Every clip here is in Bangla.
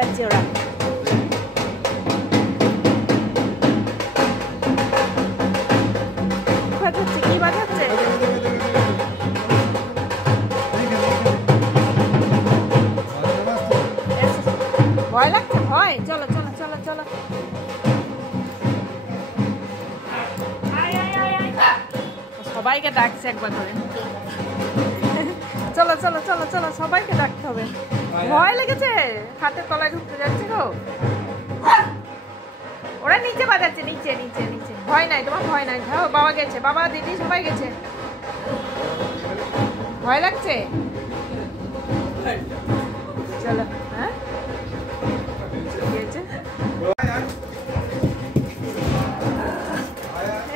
যাচ্ছে ওরা। কি বাজাচ্ছে? ভয় লাগছে? ভয়? চলো চলো চলো চলো। সবাইকে ডাকছে একবার করে। চলো চলো চলো চলো, সবাইকে ডাকতে হবে। ভয় লেগেছে, হাতের তলায় ঢুকতে যাচ্ছে গো। ওরা নিচে বাজাচ্ছে, নিচে নিচে নিচে। ভয় নাই তোমার, ভয় নাই। হ্যাঁ বাবা গেছে, বাবা দিদি সবাই গেছে। ভয় লাগছে? চলো। হ্যাঁ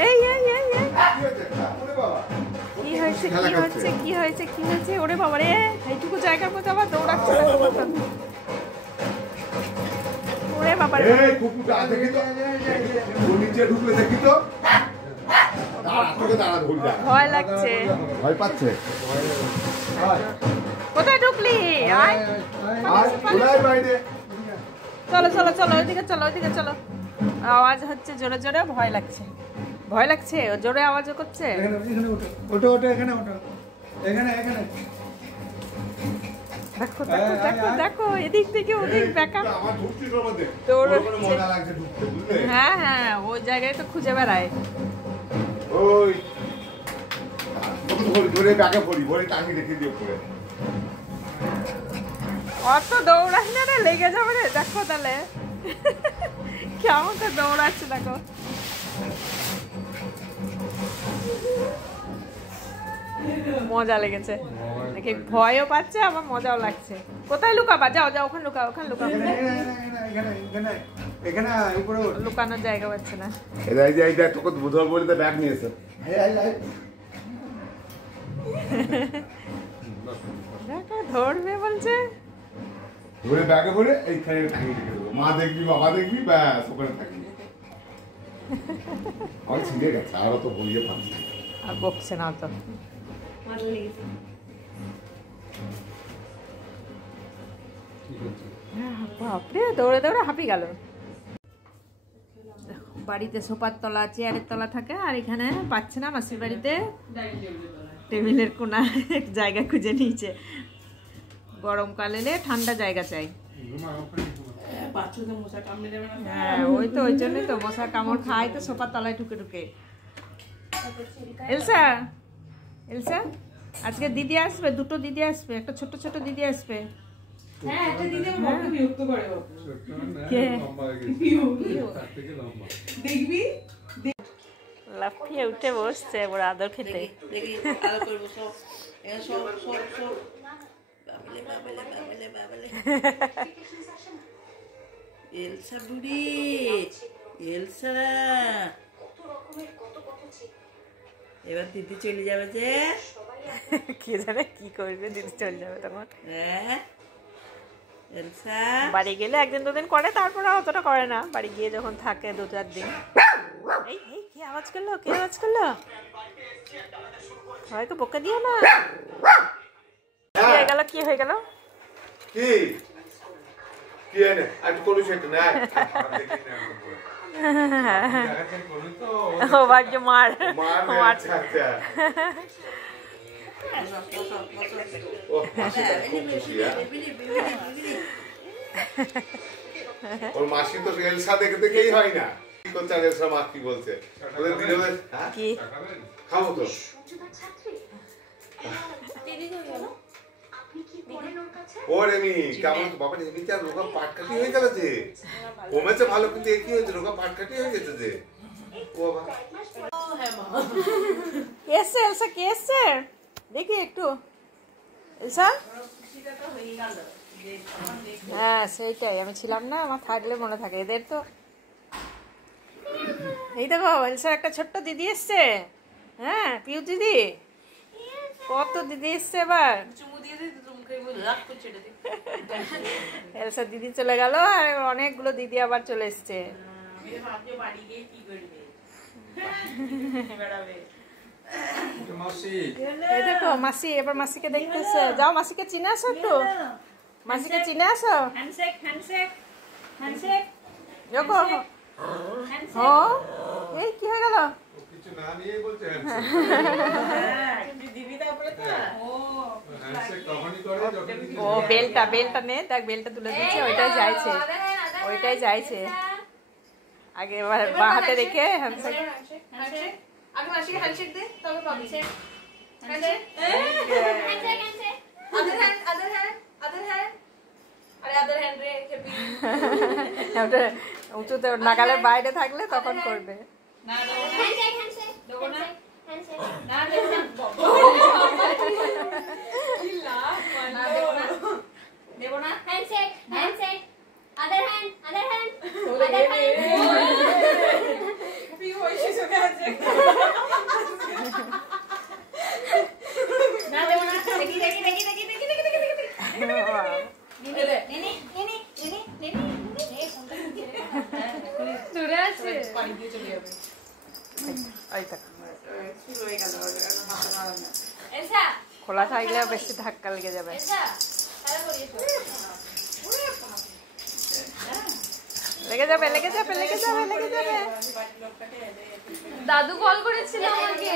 এই এই এই কি হয়েছে কি হচ্ছে কি হয়েছে কি হয়েছে? ওরে বাবা রে, এইটুকু জায়গার মধ্যে আবার দৌড়াচ্ছে। ওরে বাবা রে, ভয় লাগছে। ভয় পাচ্ছে? কোথায় ঢুকলি? চলো চলো চলো, ওইদিকে চলো ওইদিকে চলো। আওয়াজ হচ্ছে জোরে জোরে, ভয় লাগছে। ভয় লাগছে? জোরে আওয়াজ করছে। ওটো ওটো, এখানে ওটো, এখানে এখানে। দেখো দেখো দেখো দেখো, এদিক থেকে ওদিক ব্যাকা। হ্যাঁ হ্যাঁ, ওই জায়গায় তো খুঁজে বেড়ায়। ওই ধরে ব্যাগে পড়ি, ভরে টাঙি রেখে দিয়ে পড়ে। অত দৌড়াস না রে, লেগে যাবে রে। দেখো তাহলে কেমন করে দৌড়াচ্ছে দেখো। মজা লেগেছে দেখে, ভয়ও পাচ্ছে আবার মজাও লাগছে। কোথায় লুকাবা? যাও যাও, ওখানে লুকাও, ওখানে লুকাও। লুকানোর জায়গা পাচ্ছে না। তোকে বুধবার বলে তো ব্যাগ নিয়েছে। দেখো ধরবে বলছে, ধরে ব্যাগে ভরে এইখানে টাঙিয়ে রেখে দেবো। মা দেখবি বাবা দেখবি, ব্যাস ওখানে থাকবি। আমার ছিঁড়ে গেছে, আরো তো বইয়ে পাচ্ছি। আর বকছে না তো। বাপরে, দৌড়ে দৌড়ে হাঁপি গেল। বাড়িতে সোফার তলা, চেয়ারের তলা থাকে, আর এখানে পাচ্ছে না। মাসির বাড়িতে টেবিলের কোনা জায়গা খুঁজে নিয়েছে। গরমকাল এলে ঠান্ডা জায়গা চাই। হ্যাঁ ওই তো, ওই জন্যই তো মশার কামড় খায় তো সোফার তলায় ঢুকে ঢুকে। এলসা, এলসা আজকে দিদি আসবে, দুটো দিদি আসবে, একটা ছোট ছোট দিদি আসবে। লাফিয়ে উঠে বসছে ওর আদর খেতে। এলসা বুড়ি, এলসা এবার দিদি চলে যাবে যে, কে জানে কি করবে। দিদি চলে যাবে তখন। হ্যাঁ এলসা বাড়ি গেলে একদিন দুদিন করে, তারপরে অতটা করে না। বাড়ি গিয়ে যখন থাকে 2-4 দিন। এই এই কি আওয়াজ করলো? কে আওয়াজ করলো? সবাইকে বকে দিও না। কি হয়ে গেল? কি হয়ে গেল? কি কি এনে আজ কোন সেটা না। ও বাজে মার মার। ওর মাসি তো এলসা দেখে দেখেই হয় না। কি করছে এলসা? মা কি বলছে? ওদের দিলে কি খাবো তো। ওরে মি কেমন বাবা, এমনিতে আর রোগা পাটকাঠি হয়ে গেল যে। কমেছে ভালো, কিন্তু কি হয়েছে? রোগা পাটকাঠি হয়ে গেছে যে। ও বাবা এসছে, এলসা কে এসছে দেখি একটু। এলসা হ্যাঁ সেইটাই, আমি ছিলাম না, আমার থাকলে মনে থাকে। এদের তো এই দেখো, এলসার একটা ছোট্ট দিদি এসছে। হ্যাঁ পিউ দিদি, কত দিদি এসছে এবার। এলসা দিদি চলে গেল, আর অনেকগুলো দিদি আবার চলে এসছে। দেখো মাসি, এবার মাসিকে দেখতেছে। যাও মাসিকে চিনে আসো একটু। মাসিকে চিনে আসো হ্যান্ডশেক হ্যান্ডশেক হ্যান্ডশেক দেখো ও এই কি হয়ে গেল কিছু না নিয়েই বলছে দিদিটা উপরে তো ও হ্যান্ডশেক তখনই করে যখন ও বেলটা নে দেখ বেলটা তুলে দিচ্ছে ওইটাই যাইছে ওইটাই যাইছে আগে বাঁ হাতে রেখে হ্যান্ডশেক হ্যান্ডশেক আগে মাসিকে হ্যান্ডশেক দে তবে পাবি হ্যান্ডশেক হ্যান্ডশেক আদার হ্যান্ড আরে আদার হ্যান্ড রে খেপি ওটা উঁচুতে নাগালের বাইরে থাকলে তখন করবে না হ্যান্ডশেক দেবো না হ্যান্ডশেক না দেবো না হ্যান্ডশেক হ্যান্ডশেক আদার হ্যান্ড খুবই হইছে চলে আছে না দেবো না দেখি দূরে আছে পানি দিয়ে চলে যাবে এই থাক শুরু হয়ে গেল এসা খোলা থাকলে বেশি ধাক্কা লেগে যাবে এসা তাহলে করিস লেগে যাবে দাদু কল করেছিল আমাকে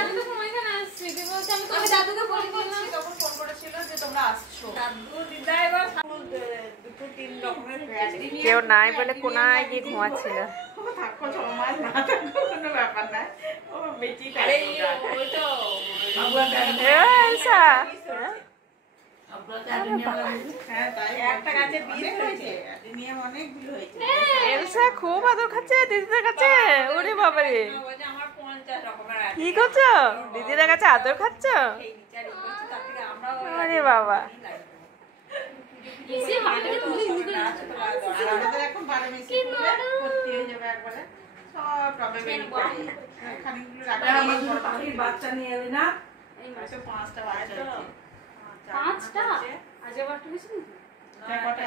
আমি তো সময়খানে আসছি তুই বলছি আমি তো দাদুকে ফোন করছি তখন ফোন করেছিল যে তোমরা আসছো দাদু দিদা এবার দুটো তিন রকমের ভ্যারাইটি নিয়ে কেউ নাই বলে কোনায় গিয়ে ঘুমাচ্ছিল থাকো সমাজ না থাকো কোনো ব্যাপার না ও বেটি আরে ওই তো এলসা হ্যাঁ তাই একটা গাছে 20 হয়েছে নিয়ম অনেকগুলো হয়েছে এলসা খুব আদর খাচ্ছে দিদিদের কাছে ওরে বাবারে ওই যে আমার 50 রকমের আছে কি করছো দিদিদের কাছে আদর খাচ্ছ এই বিচার করছি তার থেকে আমরাও আরে বাবা কিসে ভালো তুই আমাদের এখন 12 মেসি ভর্তি হয়ে যাবে একবারে সব প্রবলেম এই খানিকগুলো রাখা বাচ্চা নিয়ে এলি না এই মাসে 5টা বাচ্চা আছে 5টা আজ আবার তুই কটা